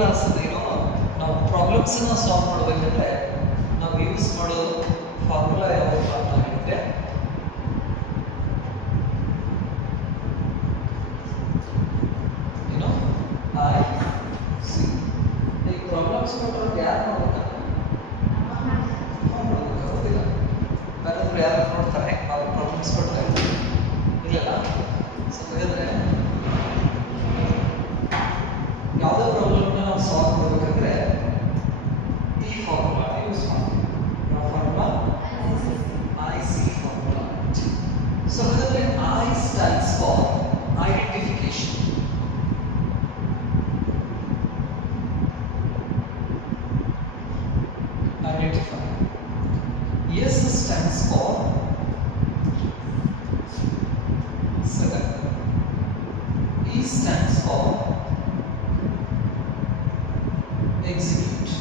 Formulas ಏನೋ ನಾವು problems ಅನ್ನ ಸಾಲ್ವ್ ಮಾಡಬೇಕಂದ್ರೆ ನಾವು ಯೂಸ್ ಮಾಡೋ ಫಾರ್ಮುಲಾ ಯಾವುದು ಅಂತ ಹೇಳಿದ್ರೆ ಏನೋ ಐ ಸಿ. ಈ ಪ್ರಾಬ್ಲಮ್ಸ್ ಕೊಟ್ಟರೆ ಯಾರು ನೋಡ್ತಾರೆ? ಹೌದಿಲ್ಲ, ಯಾರಾದ್ರೂ ಯಾರು ನೋಡ್ತಾರೆ ಅವ್ರ ಪ್ರಾಬ್ಲಮ್ಸ್ ಕೊಟ್ಟರೆ? ಇಲ್ಲ. ಸೊ ಹಾಗಾದ್ರೆ ಯಾವುದೇ ಪ್ರಾಬ್ಲಮ್ನ ನಾವು ಸಾಲ್ವ್ ಮಾಡಬೇಕಂದ್ರೆ ಈ ಫಾರ್ಮುಲಾ ಯೂಸ್ ಮಾಡ್ತೀವಿ. ಯಾವ formula? I C formula. So ಹಾಗಾದ್ರೆ I stands for identification. Identify. S stands for select. E stands for execute,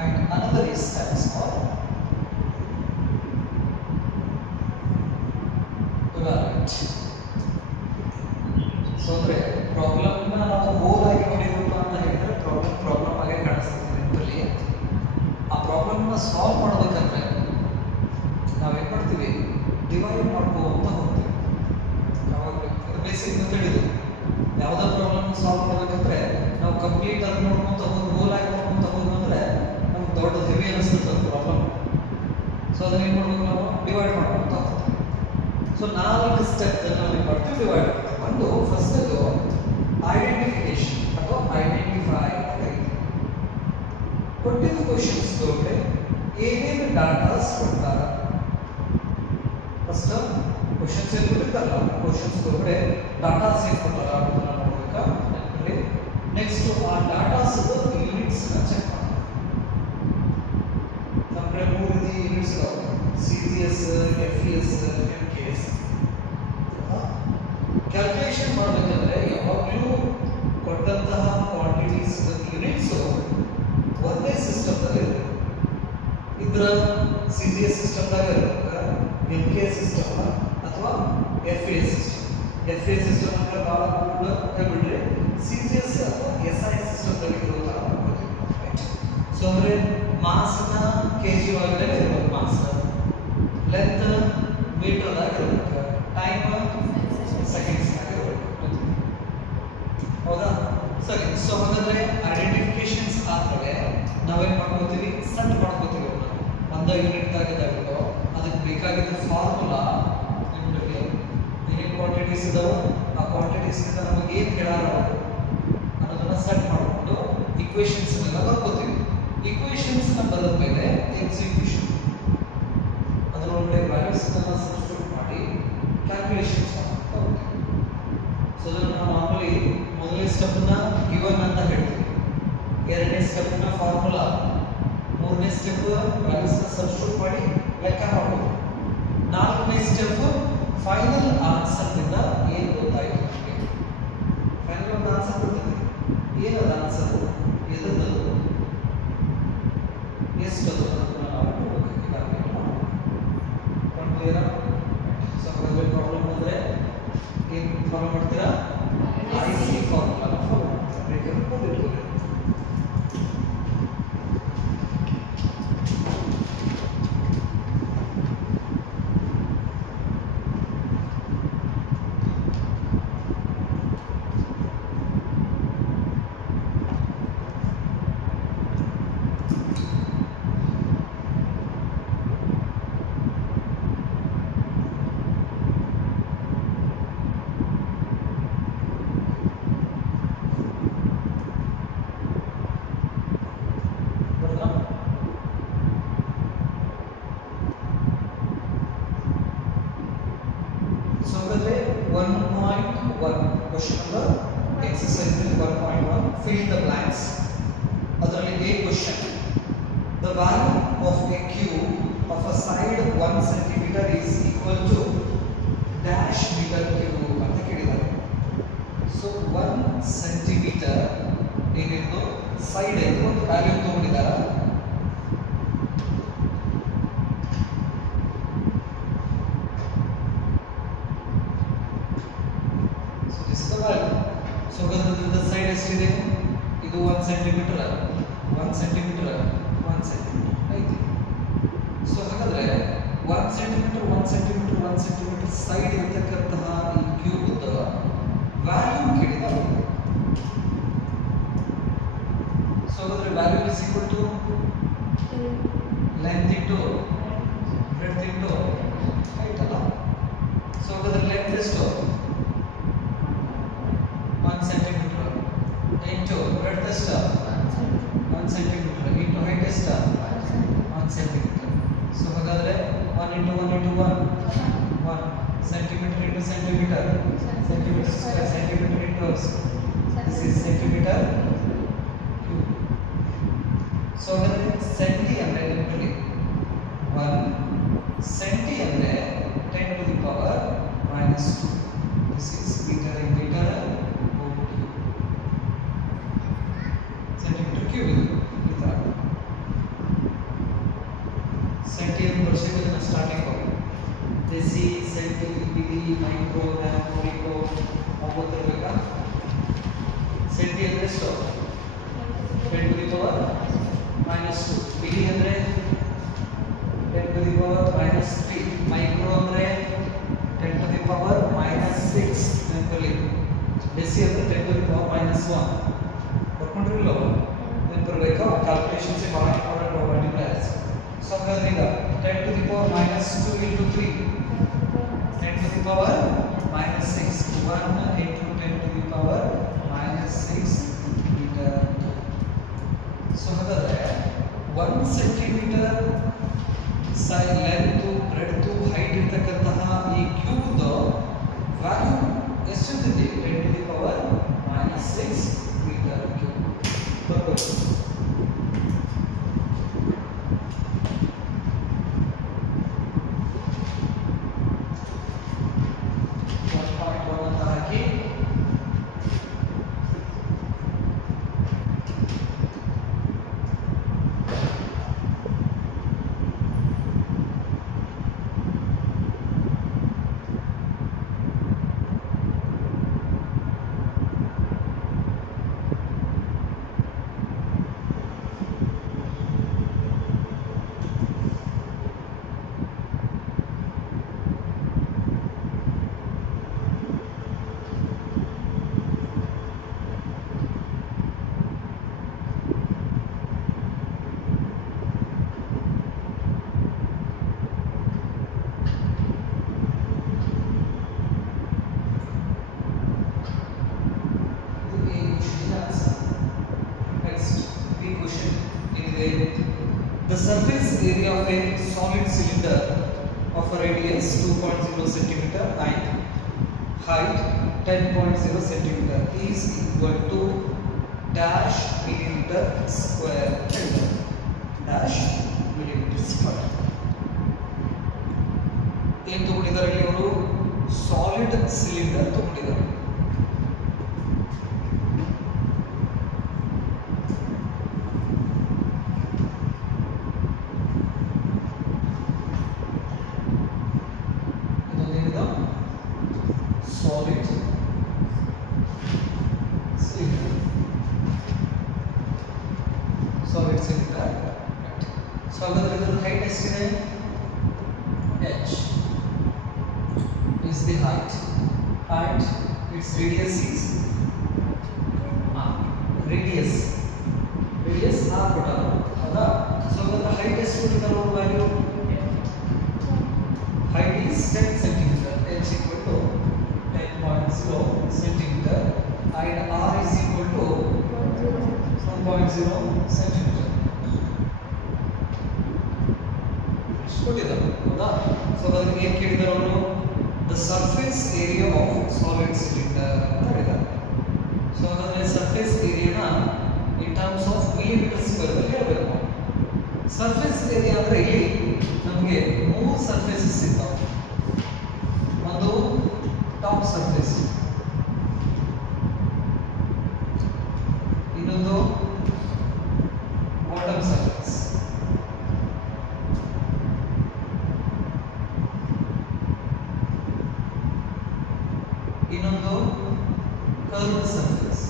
and another E stands for evaluate. So ಅಂದ್ರೆ ಪ್ರಾಬ್ಲಮ್ ನಾವು ಗೋಲ್ ಆಗಿ ನೋಡಿರೋದು ಅಂತ ಹೇಳಿದ್ರೆ ಪ್ರಾಬ್ಲಮ್ ಆಗಿ ಕಾಣಿಸ್ತದೆ ನಿಮ್ಮಲ್ಲಿ. ಆ ಪ್ರಾಬ್ಲಮ್ ನ ಸಾಲ್ವ್ ಮಾಡಬೇಕಂದ್ರೆ ನಾವೇನ್ ಮಾಡ್ತೀವಿ? ಡಿವೈಡ್ ಮಾಡ್ಕೋತಾ ಹೋಗ್ತೀವಿ. ಯಾವಾಗ ಇದು ಬೇಸಿಕ್ ಮೆಥಡ್ ಇದು. ಯಾವುದೇ ಪ್ರಾಬ್ಲಮ್ ಸಾಲ್ವ್ ಮಾಡಬೇಕಂದ್ರೆ ನಾವು ಕಂಪ್ಲೀಟ್ ಆಗಿ ನೋಡ್ಕೊಂತ ಹೋಗಿ ಗೋಲ್ ಆಗಿ ನೋಡ್ಕೊಂತ ಹೋದ್ರೆ ನಮ್ಗೆ ದೊಡ್ಡ ಹೆವಿ ಅನಿಸ್ತದೆ ಪ್ರಾಬ್ಲಮ್. ಸೊ ಅದನ್ನ ಏನು ಮಾಡ್ಬೇಕು? ನಾವು ಡಿವೈಡ್ ಮಾಡ್ಕೊಂತ ಹೋಗ್ತೀವಿ. ಸೊ 4 ಸ್ಟೆಪ್ ನಾವು ಏನು ಮಾಡ್ತೀವಿ? ಡಿವೈಡ್ ಮಾಡ್ತೀವಿ. ಒಂದು ಫಸ್ಟ್ ಅದು ಐಡೆಂಟಿಫಿಕೇಶನ್ ಅಥವಾ ಐಡೆಂಟಿಫೈ ಅಂತ ಕರೀತೀವಿ. ಕೊಟ್ಟಿದ್ದ ಕ್ವಶನ್ಸ್ ತಗೊಂಡ್ರೆ ಏನೇನು ಡಾಟಾಸ್ ಕೊಡ್ತಾರ? ಫಸ್ಟ್ ಕ್ವಶನ್ಸ್ ಏನು ಕೊಟ್ಟಿರ್ತಾರಲ್ಲ, ಕ್ವಶನ್ಸ್ ತಗೊಂಡ್ರೆ ಡಾಟಾಸ್ ಏನು ಕೊಡ್ತಾರ ಅದನ್ನ ನೋಡ್ಬೇಕಾ ನೆನಪಲ್ಲಿ. ನೆಕ್ಸ್ಟ್ ಆ ಡಾಟಾಸ್ ಯೂನಿಟ್ಸ್ ಚೆಕ್ ಮಾಡಿ. ನಮ್ಮ ಕಡೆ 3 ಯೂನಿಟ್ಸ್ ಇದಾವೆ: CGS, FES, MKS. ಕ್ಯಾಲ್ಕುಲೇಷನ್ ಮಾಡಬೇಕಂದ್ರೆ ಯಾವಾಗಲೂ ಕೊಟ್ಟಂತಹ ಕ್ವಾಂಟಿಟೀಸ್ ಯೂನಿಟ್ಸ್ ಒಂದೇ ಸಿಸ್ಟಮ್ದಲ್ಲಿ ಇರಬೇಕು. ಇದ್ರ CGS ಸಿಸ್ಟಮ್ದಾಗ ಇರಬೇಕು, MKS ಸಿಸ್ಟಮ್ ಅಥವಾ FES ಸಿಸ್ಟಮ್. FES ಸಿಸ್ಟಮ್ ಅಂದ್ರೆ ಭಾಳ ಕೂಡ ಹೇಳ್ಬಿಟ್ರೆ CGS ಅಥವಾ SI ಸಿಸ್ಟಮ್ದಲ್ಲಿ ಇರೋ ಥರ ಮಾಡ್ಕೊತೀವಿ. ಸೊ ಅಂದರೆ ಮಾಸ್ನ ಕೆಜಿ ಒಳಗಡೆ ಇರಬೇಕು, ಮಾಸ್ ಲೆಂತ್ ಮೀಟರ್ದಾಗ ಇರಬೇಕು, ಟೈಮ್ ಸೆಕೆಂಡ್ಸ್ನಾಗ ಇರಬೇಕು. ಹೌದಾ? ಸರಿ. ಸೊ ಹಾಗಾದ್ರೆ ಐಡೆಂಟಿಫಿಕೇಶನ್ಸ್ ಆದ್ಮೇಲೆ ನಾವೇನ್ ಮಾಡ್ಕೋತೀವಿ? ಸೆಟ್ ಮಾಡ್ಕೋತೀವಿ. ಒಂದ ಯೂನಿಟ್ದಾಗ ಇದಾಗಿರೋ ಅದಕ್ಕೆ ಬೇಕಾಗಿದ್ದ ಫಾರ್ಮುಲಾ ನಿಮಗೆ ಏನೇನು ಕ್ವಾಂಟಿಟೀಸ್ ಇದಾವೆ ಆ ಕ್ವಾಂಟಿಟೀಸ್ನಿಂದ ನಮಗೆ ಏನು ಹೇಳಾರ ಅನ್ನೋದನ್ನ ಸೆಟ್ ಮಾಡಿಕೊಂಡು ಇಕ್ವೇಷನ್ಸ್ ಎಲ್ಲ ಬರ್ಕೋತೀವಿ. ಇಕ್ವೇಷನ್ಸ್ನ ಬರೆದ ಮೇಲೆ ಎಕ್ಸಿಕ್ಯೂಷನ್, ಅದರೊಳಗಡೆ ವ್ಯಾಲ್ಯೂಸ್ನ ಸಬ್ಸ್ಟಿಟ್ಯೂಟ್ ಮಾಡಿ ಕ್ಯಾಲ್ಕುಲೇಷನ್ಸ್ ಮಾಡ್ತಾ ಹೋಗ್ತೀವಿ. ಸೊ ಅದನ್ನು ನಾವು ಮಾಮೂಲಿ ಮೊದಲನೇ ಸ್ಟೆಪ್ನ ಗಿವನ್ ಅಂತ ಹೇಳ್ತೀವಿ, ಎರಡನೇ ಸ್ಟೆಪ್ನ ಫಾರ್ಮುಲಾ, ಮೂರನೇ ಸ್ಟೆಪ್ ವ್ಯಾಲ್ಯೂಸ್ನ ಸಬ್ಸ್ಟಿಟ್ಯೂಟ್ ಮಾಡಿ ಲೆಕ್ಕ ಮಾಡೋದು, ನಾಲ್ಕನೇ ಸ್ಟೆಪ್ ಫೈನಲ್ ಆನ್ಸರ್ನಿಂದ ಏನು ಗೊತ್ತಾಯಿತು ನಮಗೆ. ಫೈನಲ್ ಒಂದು ಆನ್ಸರ್ ಕೊಡ್ತೀವಿ. ಏನದ ಆನ್ಸರ್? ಎದರದ್ದು ಎಷ್ಟದು ಅದನ್ನು ನಾವು ಕ್ಲಿಯರಾ? ಸೊ ಹಾಗಾದ್ರೆ ಪ್ರಾಬ್ಲಮ್ ಅಂದರೆ ಏನು ಫಾಲೋ ಮಾಡ್ತೀರಾ? ಐ ಸಿ ಫಾರ್ಮುಲಾ ಫಾಲೋ ಮಾಡ್ತೀರಾ. ಬೇಕಾದ್ರೆ ಓದಿಟ್ಕೊಳ್ಳಿ. Question number exercise 1.1 fill the blanks. ಅದರಲ್ಲಿ A question, the value of a cube of a side 1 centimeter is equal to dash meter cube ಅಂತ ಕೇಳಿದ್ದಾರೆ. ಸೊ 1 centimeter ಏನಿತ್ತು side ಎಂದು ಒಂದು value ತಗೊಂಡಿದ್ದಾರೆ. So this is the value. So the side ಎಷ್ಟಿದೆ? ಇದು 1 cm centimetre 1 centimetre 1 centimetre ಐತಿ. So ಹಾಗಾದ್ರೆ 1 ಸೆಂಟಿಮೀಟರ್ 1 ಸೆಂಟಿಮೀಟರ್ 1 ಸೆಂಟಿಮೀಟರ್ ಸೈಡ್ ಇರತಕ್ಕಂತಹ ಈ ಕ್ಯೂಬ್ ವ್ಯಾಲ್ಯೂ ಕೇಳಿದಾಗ, ಸೊ ಹಾಗಾದ್ರೆ value is equal to length into breadth into height ಅಲ್ಲ. ಸೊ ಹಾಗಾದ್ರೆ ಲೆಂತ್ ಎಷ್ಟು 1 ಸೆಂಟಿಮೀಟರ್ ಇಂಟು ಬ್ರೆಡ್ತ್ ಎಷ್ಟು 1 ಸೆಂಟಿಮೀಟರ್ ಇಂಟು ಹೈಟ್ ಎಷ್ಟು 1 ಸೆಂಟಿಮೀಟರ್. ಸೊ ಹಾಗಾದ್ರೆ 1 into 1 into 1 1 centimeter into centimeter centimeter square centimeter into this is centimeter cube. So ಹಾಗಾದ್ರೆ centi ಅಂದ್ರೆ ನೆನಪಿಡಿ 1 centi ಅಂದ್ರೆ 10 to the power minus 2. This is meter in meter cube centimeter cube ಈ ತರ centi ಅಂತ percentage ನ starting ಹೋಗಿ deci centi milli micro nano micro ಒಂಬತ್ತು ಇರಬೇಕಾ. ಸೆಂಟಿ ಅಂದ್ರೆ ಎಷ್ಟು 10 to the power minus 2. Milli ಅಂದ್ರೆ 10 to the power minus 3. Micro ಅಂದ್ರೆ 10 to the power minus 6 ನೆನಪಲ್ಲಿ. ಡೆಸಿ ಅಂದ್ರೆ 10 to the power minus 1. ಬರ್ಕೊಂಡ್ರಿಲ್ಲ ನೆನಪಿರಬೇಕು. Calculations ಬಹಳ ಇಂಪಾರ್ಟೆಂಟ್ ಮಲ್ಟಿಪ್ಲೈಯರ್ಸ್. ಸೊ ಹಾಗಾದ್ರೆ ಈಗ 10 to the power minus 2 into 3 10 to the power minus 6 1 into 10 to the power minus 6 meter. So ಹಾಗಾದ್ರೆ 1 centimetre length breadth height ಇರತಕ್ಕಂತಹ ಈ cube value ಎಷ್ಟಿದೆ 10 to the power minus 6 meter cube. ಬರ್ಬೋದು. The surface area of a solid cylinder of a radius 2.0 cm and height 10.0 cm is equal to dash millimeter square. Dash millimeter square. ಏನು ತಗೊಂಡಿದ್ದಾರೆ ಇಲ್ಲಿ ಅವರು solid cylinder ತಗೊಂಡಿದ್ದಾರೆ. solid cylinder. Solid cylinder. So ಹಾಗಾದ್ರೆ ಇದರ height ಎಷ್ಟಿದೆ? h is the height and its radius is radius r ಕೊಟ್ಟರು ಹೌದಾ. ಸೊ ಅದರ height ಎಷ್ಟು ಕೊಟ್ಟಿದ್ದಾರೆ ಅವರು value? height is 10 cm, h equal to 10.0 cm and r is equal to 1.0 cm. ಕೊಟ್ಟಿದ್ದಾರೆ ಹೌದಾ. ಸೊ ಅದಕ್ಕೆ ಏನು ಕೇಳಿದ್ದಾರೆ ಅವರು? the surface area of solid cylinder ಅಂತ ಹೇಳಿದ್ದಾರೆ. ಸೊ ಹಾಗಾದ್ರೆ ಸರ್ಫೇಸ್ ಏರಿಯಾನ in terms of millimetre square ಅಲ್ಲಿ ಹೇಳಬೇಕು. ಸರ್ಫೇಸ್ ಏರಿಯಾ ಅಂದ್ರೆ ಇಲ್ಲಿ ನಮಗೆ ಮೂರು ಸರ್ಫೇಸಸ್ ಇದ್ದಾವೆ. ಒಂದು ಟಾಪ್ ಸರ್ಫೇಸ್, ಇನ್ನೊಂದು ಬಾಟಮ್ ಸರ್ಫೇಸ್, ಇನ್ನೊಂದು ಕರ್ವ್ಡ್ ಸರ್ಫೇಸ್.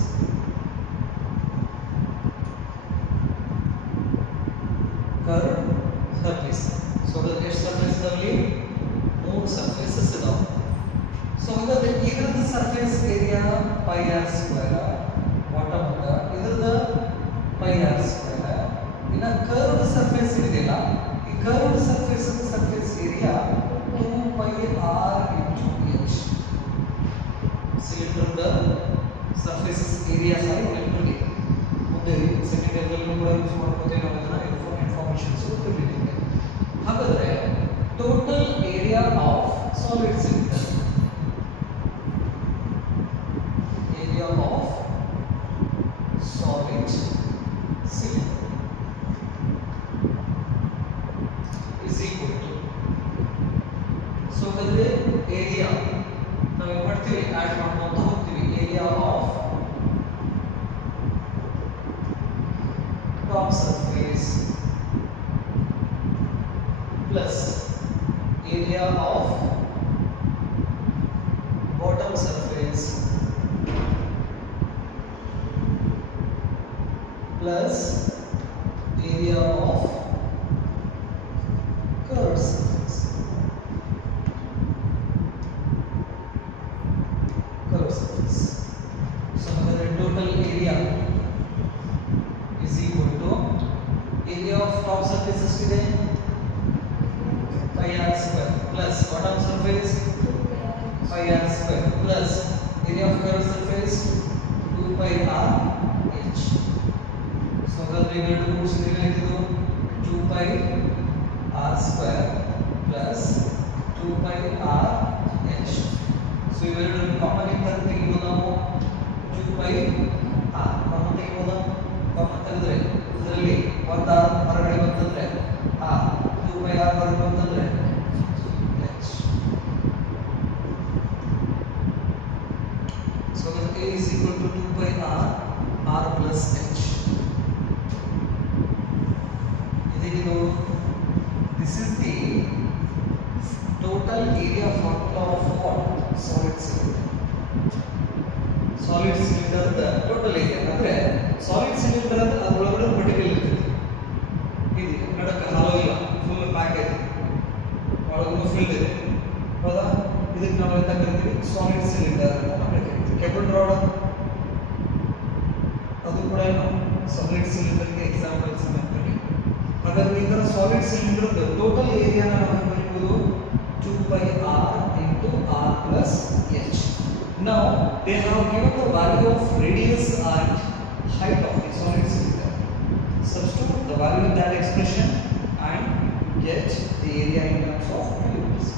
ಸೊ ಎಷ್ಟು ಸರ್ಫೇಸ್ ಇದಾವಲ್ಲಿ 3 ಸರ್ಫೇಸಸ್ ಇದಾವೆ. ಸೊ ಹಾಗಾದ್ರೆ ಇದರದ surface area pi r square bottom ಅದ ಇದರದ ಪೈ ಆರ್ ಸ್ಕ್ವೇರ್. ಇನ್ನು ಕರ್ವ್ಡ್ ಸರ್ಫೇಸ್ ಇದೆಯಲ್ಲ ಈ curved surface area 2 pi r into h. ಸಿಲಿಂಡರ್ದ ಸರ್ಫೇಸಸ್ ಏರಿಯಾ ಸಾರಿ ನೆನಪಿರಲಿ, ಮುಂದೆ ಸೆಕೆಂಡ್ ಇಯರ್ದಲ್ಲೂ ಕೂಡ ಯೂಸ್ ಮಾಡ್ಕೋತೇವೆ ನಾವು ಅದನ್ನ ಇನ್ಫಾರ್ಮೇಷನ್ಸ್ ತಿಳಿದಿದೆ. ಹಾಗಾದ್ರೆ total area of solid cylinder, area of solid cylinder is equal to, so ಹಾಗಾದ್ರೆ ಏರಿಯಾ ನಾವು ಏನು ಮಾಡ್ತೀವಿ ಆಡ್ ಮಾಡ್ಕೊಂತ ಹೋಗ್ತೀವಿ. Area of top surface plus area of bottom surface plus area of curved surface. So the total area is equal to area of top surface is pi r square plus bottom surface pi r square plus area of curved surface 2 pi r h. So the ಎರಡು ಕೂಡಿಸಿದ್ರೆ ಏನಾಯ್ತು 2 pi r square plus 2 pi r h. So ಇವೆರಡನ್ನು common ಆಗಿ ತೆಗೆದು ನಾವು 2 pi r common ತೆಗೆದು common ತೆಗೆದ್ರೆ ಇದರಲ್ಲಿ ಒಂದು r ಹೊರಗಡೆ ಬಂತಂದ್ರೆ r 2 pi r ಹೊರಗಡೆ ಬಂತಂದ್ರೆ h. So A is equal to 2 pi r plus h. ಇದು this is the total area formula of what solid cylinder. Solid cylinder the total area ಅಂದ್ರೆ solid cylinder ಅಂದ್ರೆ ಅದರೊಳಗಡೆ particle ಇರ್ತದೆ. ಇದು ನಡಕ ಹಾಲೋ ಇಲ್ಲ, full pack ಐತೆ, ಒಳಗೂ ಫಿಲ್ ಇದೆ, ಹೌದಾ? ಇದಕ್ಕೆ ನಾವು ಎಂತ ಕರಿತೀವಿ ಸಾಲಿಡ್ ಸಿಲಿಂಡರ್ ಅಂತ ನಾವು ಕರಿತೀವಿ. ಕೇಬಲ್ ರಾಡ್ ಅದು ಕೂಡ ಸಾಲಿಡ್ ಸಿಲಿಂಡರ್ಗೆ ಎಕ್ಸಾಂಪಲ್ಸ್ ಅಂತ ಕರೀತೀವಿ. ಹಾಗಾದ್ರೆ ಈ ತರ ಸಾಲಿಡ್ ಸಿಲಿಂಡರ್ ಟೋಟಲ್ ಏರಿಯಾನ ನಾವು ಬರೀಬಹುದು 2 pi r into r plus h. Now they have given the value of radius and height of the solid cylinder. Substitute the value in that expression and get the area in terms of millimeters.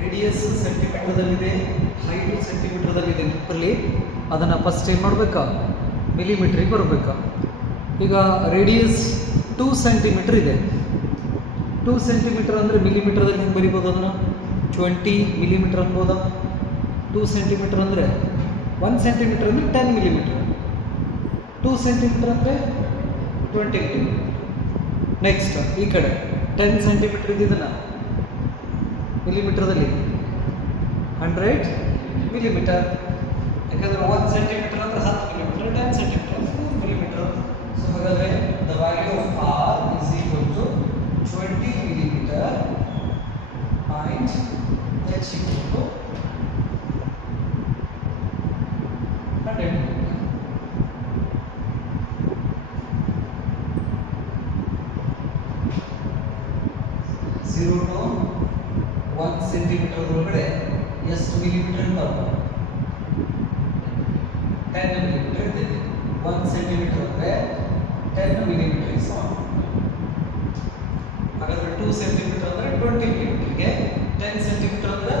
Radius ಸೆಂಟಿಮೀಟರ್ದಲ್ಲಿದೆ, height ಸೆಂಟಿಮೀಟರ್ದಲ್ಲಿದೆ. ಅಲ್ಲಿ ಅದನ್ನು first ಏನು ಮಾಡಬೇಕಾ, ಮಿಲಿಮೀಟ್ರಿಗೆ ಬರಬೇಕಾ. ಈಗ radius 2 centimetre ಇದೆ. 2 centimetre ಅಂದರೆ ಮಿಲಿಮೀಟರ್ದಲ್ಲಿ ಹೆಂಗೆ ಬರಿಬೋದು, ಅದನ್ನು 20 ಮಿಲಿಮೀಟರ್ ಅನ್ಬೋದಾ. 2 ಸೆಂಟಿಮೀಟರ್ ಅಂದರೆ 1 ಸೆಂಟಿಮೀಟರ್ ಅಂದರೆ 10 ಮಿಲಿಮೀಟರ್, 2 ಸೆಂಟಿಮೀಟರ್ ಅಂದರೆ 20 ಮಿಲಿಮೀಟರ್. ನೆಕ್ಸ್ಟ್ ಈ ಕಡೆ 10 ಸೆಂಟಿಮೀಟರ್ ಇದನ್ನು ಮಿಲಿಮೀಟರ್ದಲ್ಲಿ 100 ಮಿಲಿಮೀಟರ್. ಯಾಕಂದ್ರೆ 1 ಸೆಂಟಿಮೀಟರ್ ಅಂದ್ರೆ 10 ಮಿಲಿಮೀಟರ್, 10 ಸೆಂಟಿಮೀಟರ್ ಅಂದ್ರೆ 100 ಮಿಲಿಮೀಟರ್. ಸೊ ಹಾಗಾದ್ರೆ the value of r is equal to 20 millimetre point h equal to 100 millimetre. Zero to 1 centimetre ಒಳಗಡೆ ಎಷ್ಟು ಮಿಲಿಮೀಟರ್ ಇರ್ತಾವೆ? 10 ಮಿಲಿಮೀಟರ್ ಇರ್ತೈತಿ. 1 ಸೆಂಟಿಮೀಟರ್ ಅಂದರೆ 10 ಮಿಲಿಮೀಟರ್ ಇಸ್ ಆನ್. ಹಾಗಾದ್ರೆ 2 ಸೆಂಟಿಮೀಟರ್ ಅಂದರೆ 20 ಮಿಲಿಮೀಟರ್ಗೆ, 10 ಸೆಂಟಿಮೀಟರ್ ಅಂದರೆ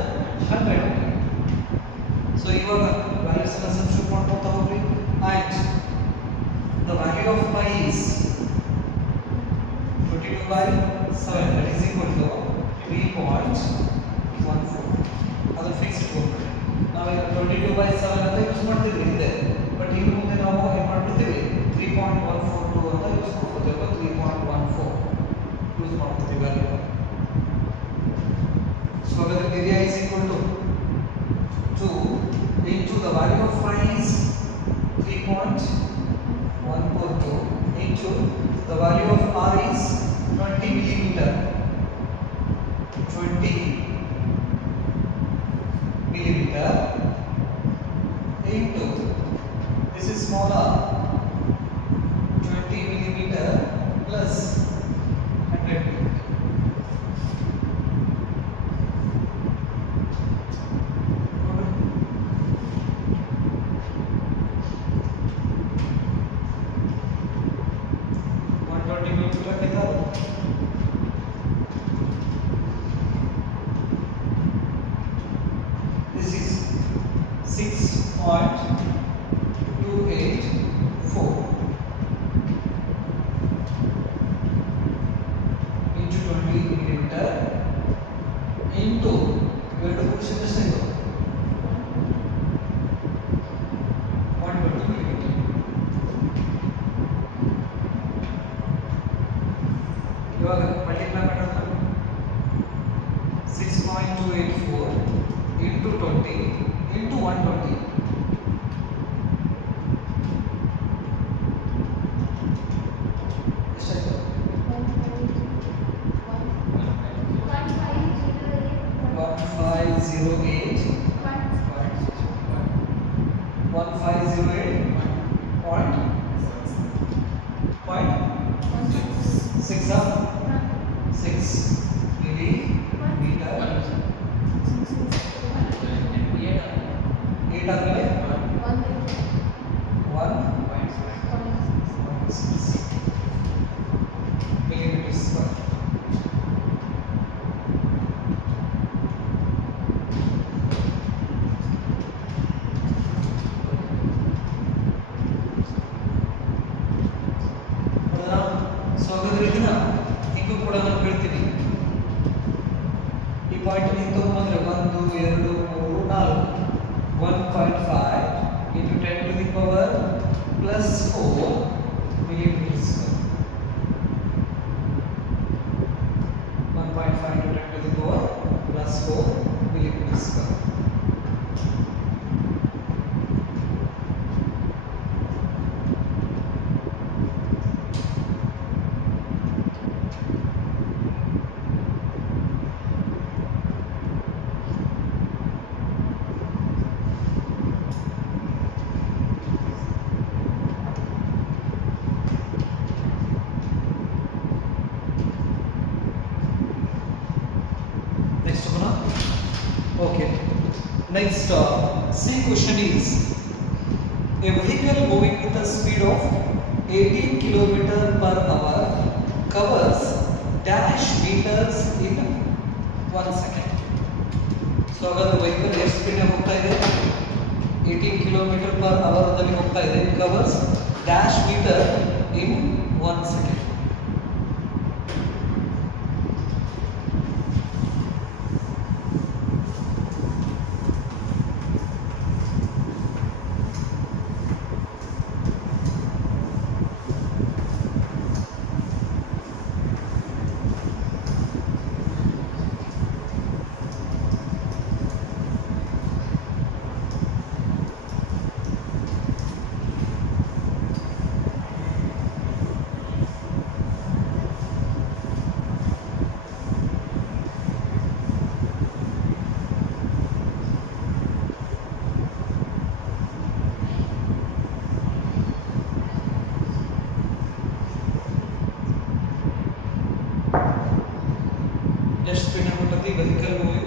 100 ಮಿಲಿಮೀಟರ್. ಸೊ ಇವಾಗ ವ್ಯಾಲ್ಯೂಸ್ ಎಲ್ಲ ಸಬ್ಸ್ಟಿಟ್ಯೂಟ್ ಮಾಡ್ಕೊತಾ ಹೋಗ್ರಿ. ಆಯ್ತು, the value of pi is 22/7 that is equal to 3.14. ಅದು ಫಿಕ್ಸ್ ಇಟ್ಕೊಂಡ್ಬಿಡ್ರಿ. ನಾವೀಗ 22/7 ಅಂತ ಯೂಸ್ ಮಾಡ್ತಿದ್ವಿ ಹಿಂದೆ, ಬಟ್ ಇನ್ನು ಮುಂದೆ ನಾವು ಏನು ಮಾಡ್ಬಿಡ್ತೀವಿ 3.142 ಅಂತ ಯೂಸ್ ಮಾಡ್ಕೊತೀವಿ, 3.14 ಯೂಸ್ ಮಾಡ್ಕೊತೀವಿ ವ್ಯಾಲ್ಯೂ. ಸೊ ಹಾಗಾದ್ರೆ area is equal to 2 into the value of phi is 3.142 into the value of r is 20 millimeter. 20 millimeter into this is small r, 20 millimeter plus 100 millimeter. This is 6.284 into 20 millimeter into ಎರಡು portion ಎಷ್ಟಾಯಿತು 120 millimeter. ಇವಾಗ multiply ಮಾಡೋಣ. 6.284 into 20 into 120. ಎಷ್ಟಾಯ್ತು? 1508 millimeter. 8 ಆದ್ಮೇಲೆ 1.6 millimeter square. So ಹಾಗಾದ್ರೆ ಇದನ್ನ ಹಿಂಗೂ ಕೂಡ ನಾನು ಹೇಳ್ತೀನಿ. ಈ ಪಾಯಿಂಟ್ ನಿಂತು ಬಂದ್ರೆ 1 2 3 4 1.5 into 10 to the power plus 4 millimeter square. 1.5 into 10 to the power plus 4 millimeter square. Next one. Okay. Next, same question is: a vehicle moving with a speed of 18 km per hour covers dash meters in 1 second. So ಹಾಗಾದ್ರೆ vehicle ಎಷ್ಟು speed ಹೋಗ್ತಾ ಇದೆ? 18 km per hour ದಲ್ಲಿ ಹೋಗ್ತಾ ಇದೆ. covers dash meter in 1 second.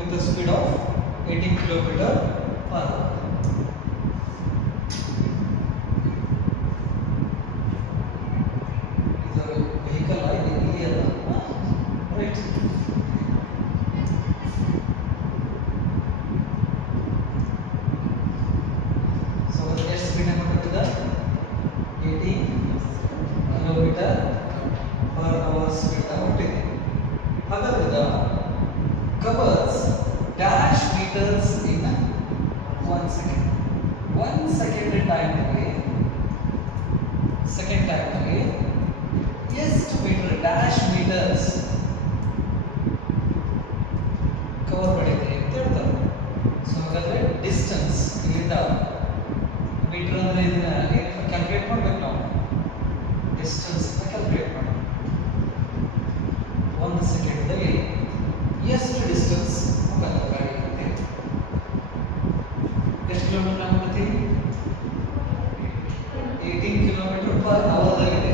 with a speed of 18 kilometer per hour. Is a vehicle right? So the next speed is 18 kilometer per hour speed. Covers dash meters in 1 second. 1 second time ಎಷ್ಟು metre dash metres cover ಮಾಡಿದೆ ಅಂತ ಹೇಳ್ತಾರೆ. So ಹಾಗಾದ್ರೆ distance ಇಲ್ಲಿಂದ metre ಅಂದ್ರೆ ಇದನ್ನ calculate ಮಾಡ್ಬೇಕು ನಾವು. ಡಿಸ್ಟೆನ್ಸ್ ಕ್ಯಾಲ್ಕುಲೇಟ್ ಮಾಡೋಣ. 1 ಸೆಕೆಂಡ್ದಲ್ಲಿ ಎಷ್ಟು ಡಿಸ್ಟೆನ್ಸ್ ಹೋಗಲ್ಲ ಗಾಡಿ ಅಂತ. ಎಷ್ಟು ಕಿಲೋಮೀಟರ್ ಆಗುತ್ತೆ? 18 ಕಿಲೋಮೀಟರ್ ಪರ್ ಅವರ್ ಆಗಿದೆ.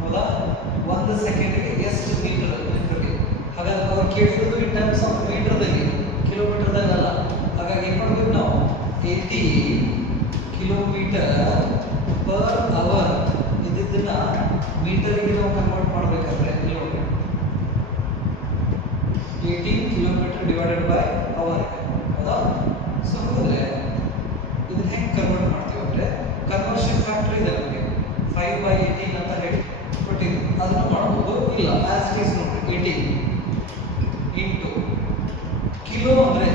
ಹೌದಾ? 1 ಸೆಕೆಂಡ್ಗೆ ಎಷ್ಟು ಮೀಟರ್ ಮೀಟರ್ಗೆ? ಹಾಗಾದ್ರೆ ಅವ್ರು ಕೇಳಿರೋದು ಇನ್ ಟರ್ಮ್ಸ್ ಆಫ್ ಮೀಟರ್ದಲ್ಲಿ, ಕಿಲೋಮೀಟರ್ದಾಗ ಅಲ್ಲ. ಹಾಗಾಗಿ ಏನು ಮಾಡ್ಬೇಕು ನಾವು? 80 ಕಿಲೋಮೀಟರ್ ಪರ್ ಅವರ್ ಇದನ್ನ ಮೀಟರ್ಗೆ ನಾವು ಕನ್ವರ್ಟ್ ಮಾಡಬೇಕಾದ್ರೆ 18 ಕಿಲೋಮೀಟರ್ ಡಿವೈಡೆಡ್ ಬೈ ಅವರ್. ಹೌದಾ? ಸೊ ಹಾಗಾದ್ರೆ ಇದನ್ನ ಹೆಂಗೆ ಕನ್ವರ್ಟ್ ಮಾಡ್ತೀವಿ ಅಂದ್ರೆ ಕನ್ವರ್ಷನ್ ಫ್ಯಾಕ್ಟರ್ ಇದೆ ನಮಗೆ 5/18 ಅಂತ ಹೇಳಿ ಕೊಟ್ಟಿದ್ದು. ಅದನ್ನು ಮಾಡಬಹುದು. ಇಲ್ಲ ಆಸ್ ಇಟ್ ಈಸ್ ನೋಡಿ 18 ಇಂಟು ಕಿಲೋ ಅಂದ್ರೆ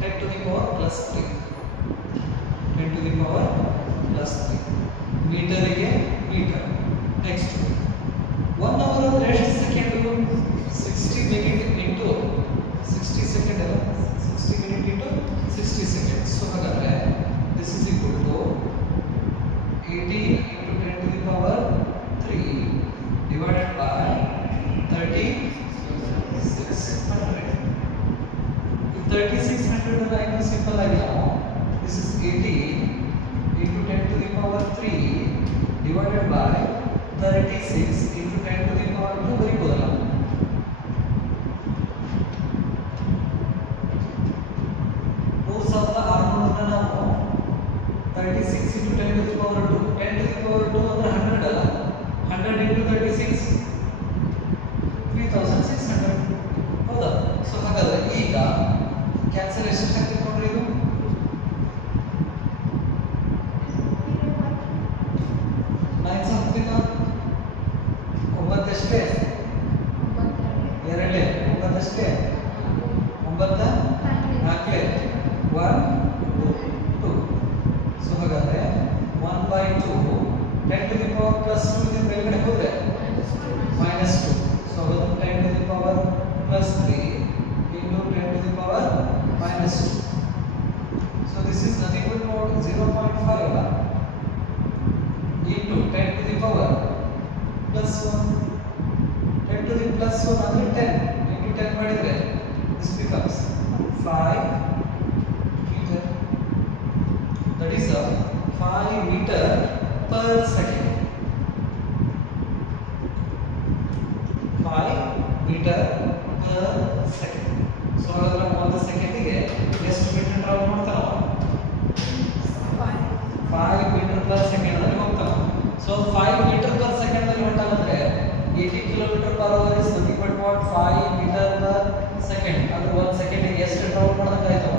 10 to the power plus 3 10 to the power plus 3 ಮೀಟರಿಗೆ ಮೀಟರ್. ನೆಕ್ಸ್ಟ್ 1 ಅವರ್ ಅಂದ್ರೆ ಎಷ್ಟು ಸೆಕೆಂಡ್? 60 ಮಿನಿಟ್ ಇಂಟು 60 ಸೆಕೆಂಡ್ ಅಲ್ಲ, 60 ಮಿನಿಟ್ ಇಂಟು 60 ಸೆಕೆಂಡ್. ಸೊ ಹಾಗಾದ್ರೆ this is equal to 18 into 10 to the power 3 divided by 3600. If 3600 is like simple like now, this is 18 into 10 to the power 3 divided by 36 into 10 to the power 2 ಬರೀಬೋದಲ್ಲ? ನಾವು 36 into 10 to the power 2 10 to the power 2 ಅಂದ್ರೆ 100 ಅಲ್ಲ? 100 into 36 3600. ಹೌದಾ? So ಹಾಗಾದ್ರೆ ಈಗ cancellation ತೆಗೆದುಕೊಂಡ್ರೆ ಇದು 9 something 9 ಅಷ್ಟೇ 2 9 ಅಷ್ಟೇ 9 4 1 2. ಸೊ ಹಾಗಾದ್ರೆ 1/2 10 to the power plus 2 ಇದನ್ನ ಮೇಲ್ಗಡೆ ಹೋದ್ರೆ -2. ಸೊ ಅದು 10 to the power plus 3 into 10 to the power -2. So this is nothing but 0.5 into 10 to the power plus 1. 10 to the plus 1 ಅಂದ್ರೆ 10 into 10 ಮಾಡಿದ್ರೆ this becomes 5 meter. That is a 5 meter per second. 5 meter per second. So ಹಾಗಾದ್ರೆ 1 ಸೆಕೆಂಡಿಗೆ ಎಷ್ಟು metre travel ಮಾಡ್ತಾನವ? 5 metre per second ಅಲ್ಲಿ ಹೋಗ್ತಾನ. So 5 metre per second ಅಲ್ಲಿ ಹೊಂಟಾನಂದ್ರೆ 80 kilometre per hour is nothing but what? 5 meter per second. ಅಂದ್ರೆ 1 ಸೆಕೆಂಡಿಗೆ ಎಷ್ಟು ಟ್ರಾವೆಲ್ ಮಾಡ್ದಂಗೆ ಆಯ್ತವ?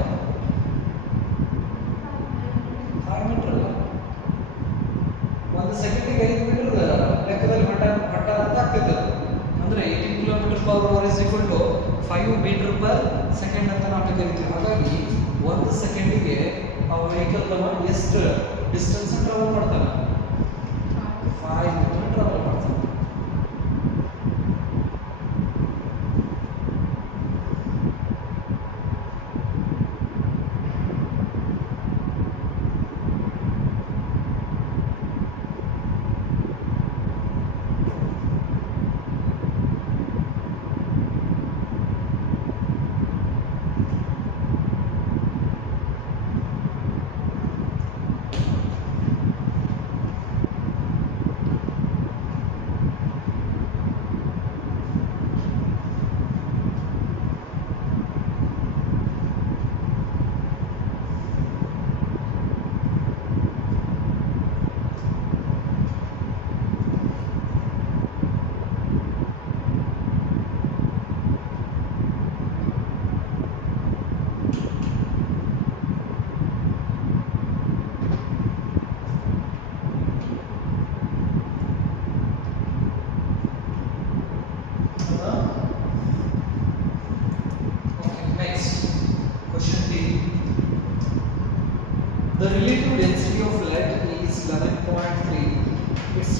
5 ಮೀಟರ್ ಅಲ್ಲ, 1 ಸೆಕೆಂಡಿಗೆ 5 ಮೀಟರ್ ಲೆಕ್ಕದಲ್ಲಿ ಹೊಂಟ ಅಂತ ಆಗ್ತೈತೆ. ಅಂದ್ರೆ 18 kilometre per hour is equal to 5 metre per second ಅಂತ ನಾವು ಕರಿತೀವಿ. ಹಾಗಾಗಿ 1 ಸೆಕೆಂಡಿಗೆ ಆ ವೆಹಿಕಲ್ ಎಷ್ಟು ಡಿಸ್ಟೆನ್ಸ್ ಟ್ರಾವೆಲ್ ಮಾಡ್ತಾನೆ? 5 ಮೀಟರ್ ಟ್ರಾವೆಲ್ ಮಾಡ್ತಾನೆ.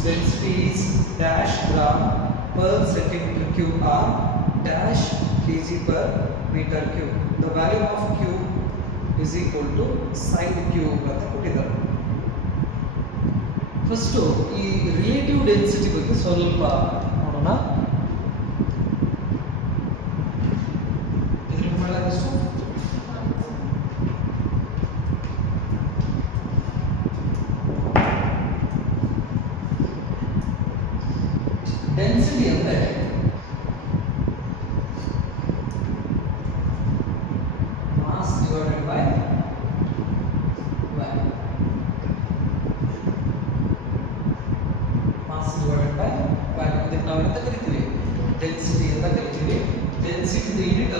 density is dash gram per centimeter cube or dash kg per meter cube. The value of cube is equal to side cube ಅಂತ ಕೊಟ್ಟಿದ್ದಾರೆ. ಫಸ್ಟ್ ಈ ರಿಲೇಟಿವ್ ಡೆನ್ಸಿಟಿ ಬಗ್ಗೆ ಸ್ವಲ್ಪ ನೋಡೋಣ. ಇದರ ಮಾಡಲಾಗಷ್ಟು ಡೆನ್ಸಿಟಿ ಅಂದ್ರೆ mass divided by mass divided by ಅದಕ್ಕೆ ನಾವು ಎಂತ ಕರಿತೀವಿ, ಡೆನ್ಸಿಟಿ ಅಂತ ಕರಿತೀವಿ. Density unit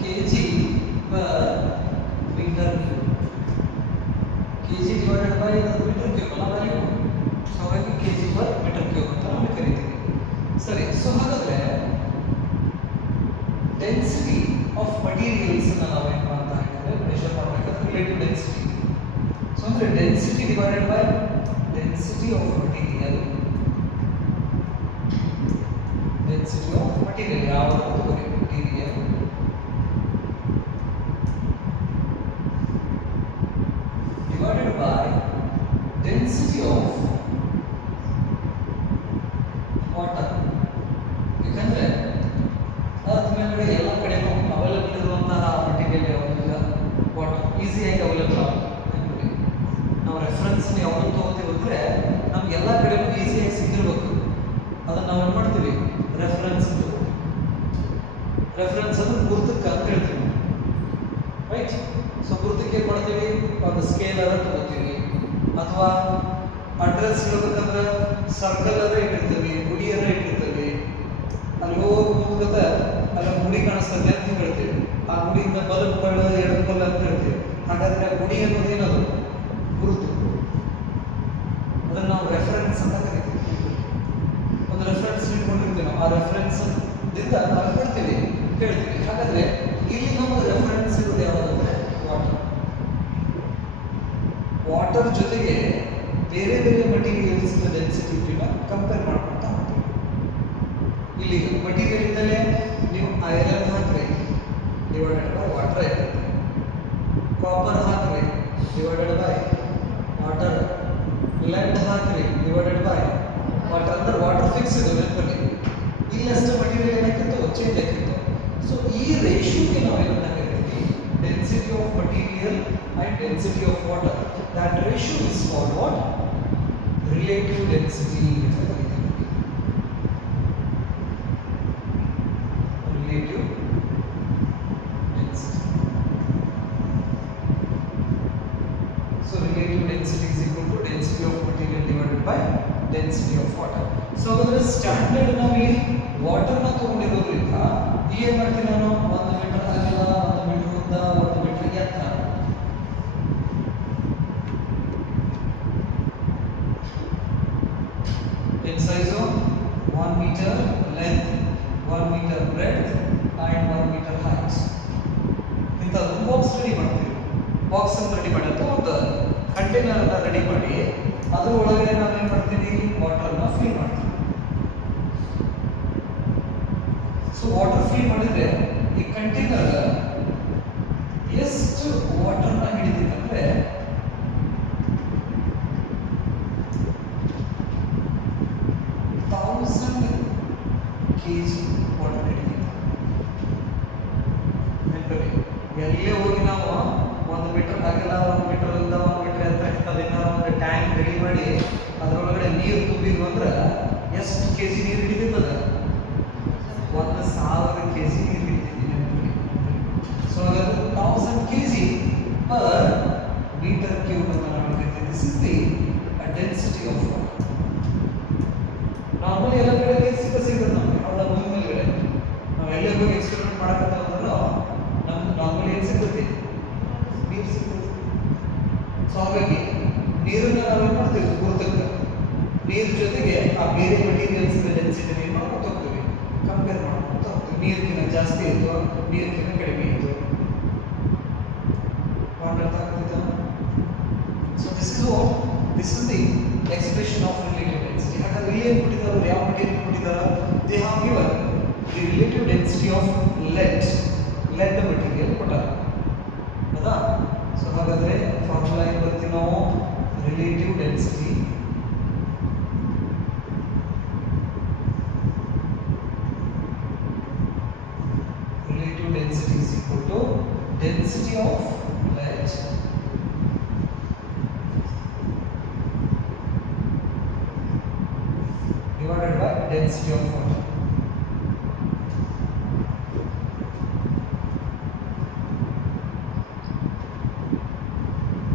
KG per metre cube. KG divided by metre cube ಅಲ್ಲ ವ್ಯಾಲ್ಯೂ, ಸೊ ಹಾಗಾಗಿ ಕೆಜಿ ಪರ್ ಮೀಟರ್ ಕ್ಯೂಬ್ ಅಂತ ನಾವು ಕರಿತೀವಿ. ಸರಿ, ಸೊ ಹಾಗಾದ್ರೆ ಡೆನ್ಸಿಟಿ ಆಫ್ ಮಟೀರಿಯಲ್ಸ್ ನಾವು ಏನು ಅಂತ ಹೇಳಿದ್ರೆ ಮೆಷರ್ ಮಾಡಬೇಕಾದ್ರೆ ರಿಲೇಟಿವ್ ಡೆನ್ಸಿಟಿ. ಸೊ ಅಂದ್ರೆ density divided by density of material. Density of material ಯಾವುದು material divided by density of water. ಯಾಕಂದ್ರೆ ಅರ್ಥ ಮೇಲ್ಗಡೆ ಎಲ್ಲ ಕಡೆನೂ ಅವೈಲೇಬಲ್ ಇರುವಂತಹ ಮಟೀರಿಯಲ್ ಯಾವುದಿಲ್ಲ, ವಾಟರ್ ಈಸಿಯಾಗಿ ಅವೈಲೇಬಲ್ ಆಗುತ್ತೆ. ನಾವು ರೆಫರೆನ್ಸ್ ಯಾವುದು ತಗೋತೀವಿ ಅಂದ್ರೆ ನಮ್ಗೆ ಎಲ್ಲ ಕಡೆನೂ ಈಸಿಯಾಗಿ ಸಿಕ್ಕಿರ್ಬೇಕು. ಅದನ್ನ ನಾವು ಏನು ಮಾಡ್ತೀವಿ, ರೆಫರೆನ್ಸ್ ಅಂದ್ರೆ ಗುರುತಕ್ಕೆ ಅಂತ ಹೇಳ್ತೀವಿ, ರೈಟ್. ಸೊ ಗುರುತಕ್ಕೆ ಏನು ಮಾಡ್ತೀವಿ, ಒಂದು ಸ್ಕೇಲ್ ಅದ ತಗೋತೀವಿ, ಅಥವಾ ಅಡ್ರೆಸ್ ಹೇಳ್ಬೇಕಂದ್ರೆ ಸರ್ಕಲ್ ಅದ ಇಟ್ಟಿರ್ತೀವಿ, ಗುಡಿ ಅದ ಇಟ್ಟಿರ್ತೀವಿ. ಅಲ್ಲಿ ಹೋಗೋದ ಅಲ್ಲಿ ಗುಡಿ ಕಾಣಿಸ್ತದೆ ಅಂತ ಹೇಳ್ತೀವಿ, ಆ ಗುಡಿಯಿಂದ ಬಲಕ್ಕೆ ಬಳ್ಳ ಎಡಕ್ಕೆ ಬಲ್ಲ ಅಂತ ಹೇಳ್ತೀವಿ. ಹಾಗಾದ್ರೆ ಗುಡಿ ಅನ್ನೋದು ಏನದು, ಗುರುತು. ಅದನ್ನು ನಾವು ರೆಫರೆನ್ಸ್ ಅಂತ ಕರಿತೀವಿ. ಒಂದು ರೆಫರೆನ್ಸ್ ಇಟ್ಕೊಂಡಿರ್ತೀವಿ ನಾವು, ಆ ರೆಫರೆನ್ಸ್ ದಿಂದ ನಾವು ಹೇಳ್ತೀವಿ, ಕೇಳ್ತೀವಿ. ಹಾಗಾದ್ರೆ ಇಲ್ಲಿ ನಮಗೆ ರೆಫರೆನ್ಸ್ ಇರೋದು ಯಾವುದಂದ್ರೆ ವಾಟರ್. ವಾಟರ್ ಜೊತೆಗೆ ಬೇರೆ ಬೇರೆ ಮಟೀರಿಯಲ್ಸ್ ಡೆನ್ಸಿಟಿನ ಕಂಪೇರ್ ಮಾಡ್ಕೊಳ್ತಾ ಹೋಗ್ತೀವಿ. ಇಲ್ಲಿ ಮಟೀರಿಯಲ್ ಇಂದಲೇ ನೀವು ಐರನ್ ಹಾಕ್ರಿ ಡಿವೈಡೆಡ್ ಬೈ ವಾಟರ್ ಇರುತ್ತೆ, ಕಾಪರ್ ಹಾಕ್ರಿ ಡಿವೈಡೆಡ್ ಬೈ ವಾಟರ್, ಲೆಡ್ ಹಾಕ್ರಿ ಡಿವೈಡೆಡ್ ಬೈ ವಾಟರ್. ಅಂದ್ರೆ ವಾಟರ್ ಫಿಕ್ಸ್ ಇದೆ ನೆನಪಲ್ಲಿ. ಇಲ್ಲಷ್ಟು ಮಟೀರಿಯಲ್ ಏನಾಗಿತ್ತು, ಚೇಂಜ್ ಆಗಿತ್ತು. ಸೊ ಈ ರೇಷಿಯೋಗೆ ನಾವು ಏನಂತ ಕರಿತೀವಿ, density of material and density of water. That ratio is called what? Relative density. Relative density. So relative density is equal to density of material divided by density of water. So ಅದರ standard ನಾವು ಇಲ್ಲಿ water ನ ತಗೊಂಡಿರೋದ್ರಿಂದ ಏನು ಮಾಡ್ತೀನಿ ನಾನು, 1 metre ಅಗಲ, 1 metre ಉದ್ದ, 1 metre ಎತ್ತರ. In size of 1 meter length, 1 meter breadth and 1 meter height. ಇಂಥದ್ದು ಬಾಕ್ಸ್ ರೆಡಿ ಮಾಡ್ತೀವಿ. ಬಾಕ್ಸ್ ಅಂತ ರೆಡಿ ಮಾಡಿ ಅಥವಾ ಒಂದು ಕಂಟೈನರ್ ಅನ್ನ ರೆಡಿ ಮಾಡಿ ಅದ್ರ ಒಳಗಡೆ ನಾವೇನು ಮಾಡ್ತೀವಿ, ವಾಟರ್ನ ಫಿಲ್ ಮಾಡ್ತೀವಿ. ಸೊ ವಾಟರ್ ಫಿಲ್ ಮಾಡಿದ್ರೆ ಈ ಕಂಟೈನರ್ ಎಷ್ಟು ವಾಟರ್ನ ಹಿಡಿದಿತ್ತಂದ್ರೆ 1000 kg ವಾಟರ್ ಹಿಡಿದಿತ್ತು. ನೆನಪಲ್ಲಿ ಎಲ್ಲೇ ಹೋಗಿ ನಾವು 1 ಮೀಟರ್ ಅಗಲ, 1 ಮೀಟರ್ ಉದ್ದ, 1 ಮೀಟರ್ ಎತ್ತರ ಇಂಥದನ್ನ ಒಂದು ಟ್ಯಾಂಕ್ ರೆಡಿ ಮಾಡಿ ಅದರೊಳಗಡೆ ನೀರು ತುಂಬಿದ್ವು ಅಂದ್ರೆ ಎಷ್ಟು ಕೆಜಿ ನೀರು ಹಿಡಿದಿರ್ತದ, 1000 kg ನೀರು ಹಿಡಿದಿತ್ತು ನೆನಪಲ್ಲಿ. ಸೊ ಹಾಗಾದ್ರೆ 1000 kg per meter cube ಅಂತ ನಾವು ಹೇಳ್ತೀವಿ. This is the density of water. Normally ಎಲ್ಲ ಕಡೆ ನೀರು ಸಿಗುತ್ತೆ ನಮಗೆ, ಅವಳ ಭೂಮಿ ಮೇಲ್ಗಡೆ ನಾವು ಎಲ್ಲೇ ಹೋಗಿ ಎಕ್ಸ್ಪೆರಿಮೆಂಟ್ ಮಾಡಕತ್ತೇವೆ ಅಂದ್ರೂ ನಮ್ಗೆ ನಾರ್ಮಲಿ ಏನು ಸಿಗುತ್ತೆ, ನೀರು ಸಿಗುತ್ತೆ. ಸೊ ಹಾಗಾಗಿ ನೀರನ್ನು ನಾವೇನು ಮಾಡ್ತೀವಿ, ಗುರುತಕ್ಕೆ ನೀರು ಜೊತೆಗೆ ಆ ಬೇರೆ ಮಟೀರಿಯಲ್ಸ್ ಡೆನ್ಸಿಟಿ ಏನು ಮಾಡ್ಕೊತ ಹೋಗ್ತೀವಿ, ಕಂಪೇರ್ ಮಾಡ್ಕೊತ ಹೋಗ್ತೀವಿ. ನೀರಿಗಿಂತ ಜಾಸ್ತಿ ಇತ್ತು, ನೀರಿಗಿಂತ ಕಡಿಮೆ ಇತ್ತು. So this is the expression of relative density. ಇಲ್ಲಿ ಏನು ಕೊಟ್ಟಿದ್ದಾರೆ, ಯಾವ ಮಟೀರಿಯಲ್ ಕೊಟ್ಟಿದ್ದಾರೆ, they have given the relative density of lead material ಕೊಟ್ಟಾರೆ ಹೌದಾ. ಸೊ ಹಾಗಾದ್ರೆ ಫಾರ್ಮುಲಾ ಏನು ಬರ್ತೀವಿ ನಾವು, relative density is equal to density of lead divided by density of water.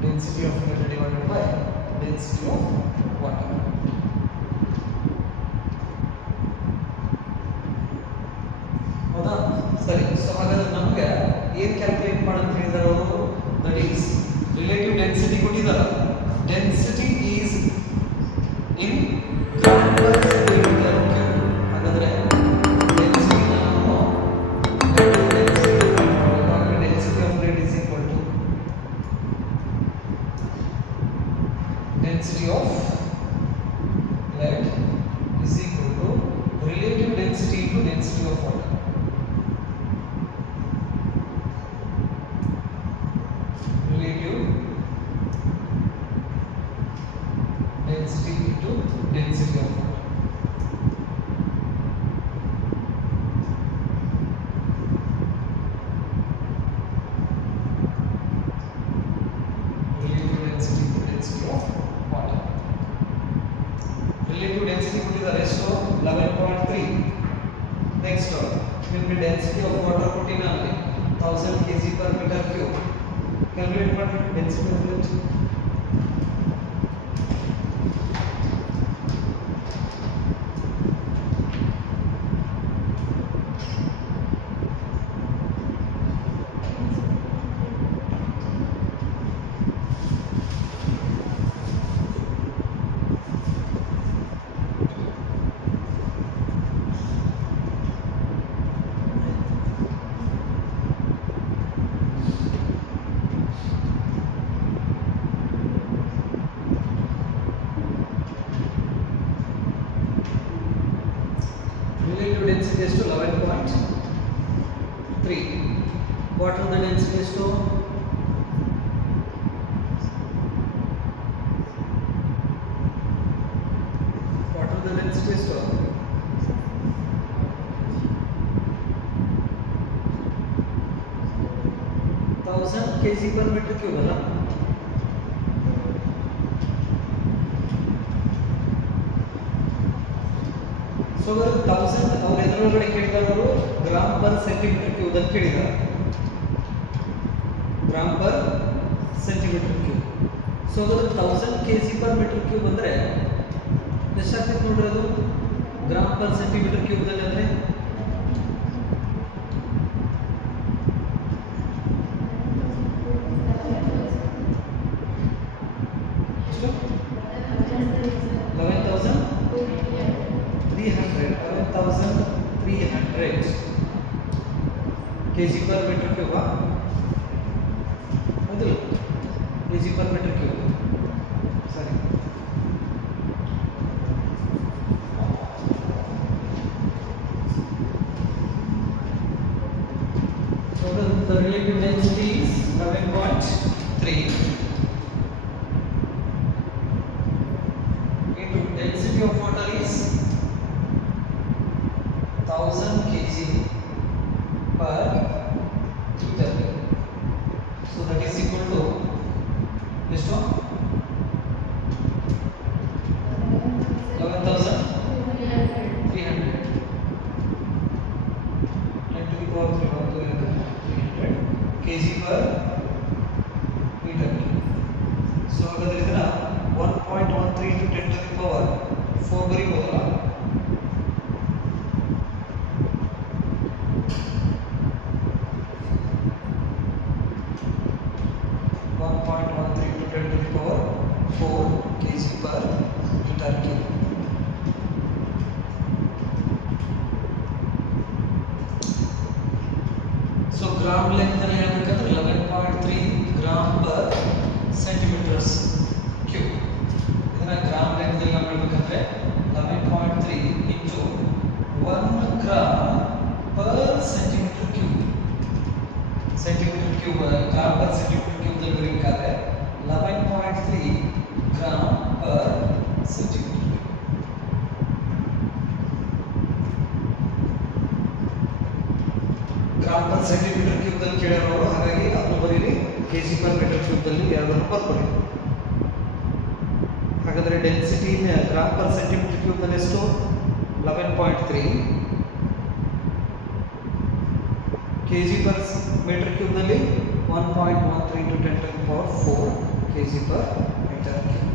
Density of lead divided by density of water. ಹೌದಾ ಸರಿ. So ಹಾಗಾದ್ರೆ ನಮಗೆ ಏನು ಕ್ಯಾಲ್ಕುಲೇಟ್ ಮಾಡಂತ ಹೇಳಿದಾರೆ ಅವರು, ದಟ್ ಈಸ್ ರಿಲೇಟಿವ್ ಡೆನ್ಸಿಟಿ ಕೊಟ್ಟಿದ್ದಾರೆ. Density is in gram per centimetre cube. ಹಾಗಾದ್ರೆ ಡೆನ್ಸಿಟಿ ನಾವು density of lead is equal to density of lead is equal to relative density into density of water. Density into density of water. Relative density into density of water. Relative density ಕೊಟ್ಟಿದ್ದಾರೆ ಎಷ್ಟು, 11.3. Next will be density of water ಕೊಟ್ಟಿದ್ದಾರೆ 1000 kg per meter cube. Calculate ಮಾಡಿ density of it. Relative density is to 11.3. Water the density is to kg per meter cube ಅಲ್ಲ. So 1000 ಅವರು ಎದುರುಗಡೆ ಕೇಳಿದವರು gram per centimetre cube ಅಂತ ಕೇಳಿದ್ದಾರೆ, gram per centimetre cube. So ಅದು 1000 kg per meter cube ಅಂದ್ರೆ ಎಷ್ಟಾಗ್ತದೆ ನೋಡ್ರಿ, ಅದು ಗ್ರಾಮ್ ಪರ್ ಸೆಂಟಿಮೀಟರ್ ಕ್ಯೂಬ್ ದಲ್ಲಿ ಅಂದ್ರೆ 11,300 kg per meter cube. ಹೌದು, kg per meter cube. ಸರಿ. So the relative density is 11.3 into density of water is 1000 kg per meter. So that is equal to this one 11,300 10 to the power 300 kg per meter. So ಹಾಗಾದ್ರೆ ಇದನ್ನ 1.13 into 10 to the power 4 ಬರೀಬಹುದಲ್ಲ. So gram length ಅನ್ನು ಹೇಳಬೇಕಂದ್ರೆ 11.3 gram per centimetres cube. ಇದನ್ನ gram length ಅಲ್ಲಿ ನಾವು ಹೇಳಬೇಕಂದ್ರೆ 11 cube gram per centimetre ಕ್ಯೂಬ್ದಲ್ಲಿ ಬರೀಬೇಕಾದ್ರೆ 11.3 gram per centimetre. Gram per centimetre ಕ್ಯೂಬ್ದಲ್ಲಿ ಕೇಳಿರೋರು, ಹಾಗಾಗಿ ಅದನ್ನು ಬರೀರಿ ಕೆಜಿ ಪರ್ ಮೀಟರ್ ಕ್ಯೂಬ್ದಲ್ಲಿ ಯಾವುದನ್ನು ಬರ್ಕೊಳ್ಳಿ. ಹಾಗಾದರೆ ಡೆನ್ಸಿಟಿ ಗ್ರಾಮ್ ಪರ್ ಸೆಂಟಿಮೀಟರ್ ಕ್ಯೂಬ್ನಲ್ಲಿ ಎಷ್ಟು? 11.3. ಕೆಜಿ ಪರ್ ಮೀಟರ್ ಕ್ಯೂಬ್ನಲ್ಲಿ 1.13 × 10⁴ ಕೆಜಿ ಪರ್ ಮೀಟರ್ ಕ್ಯೂಬ್.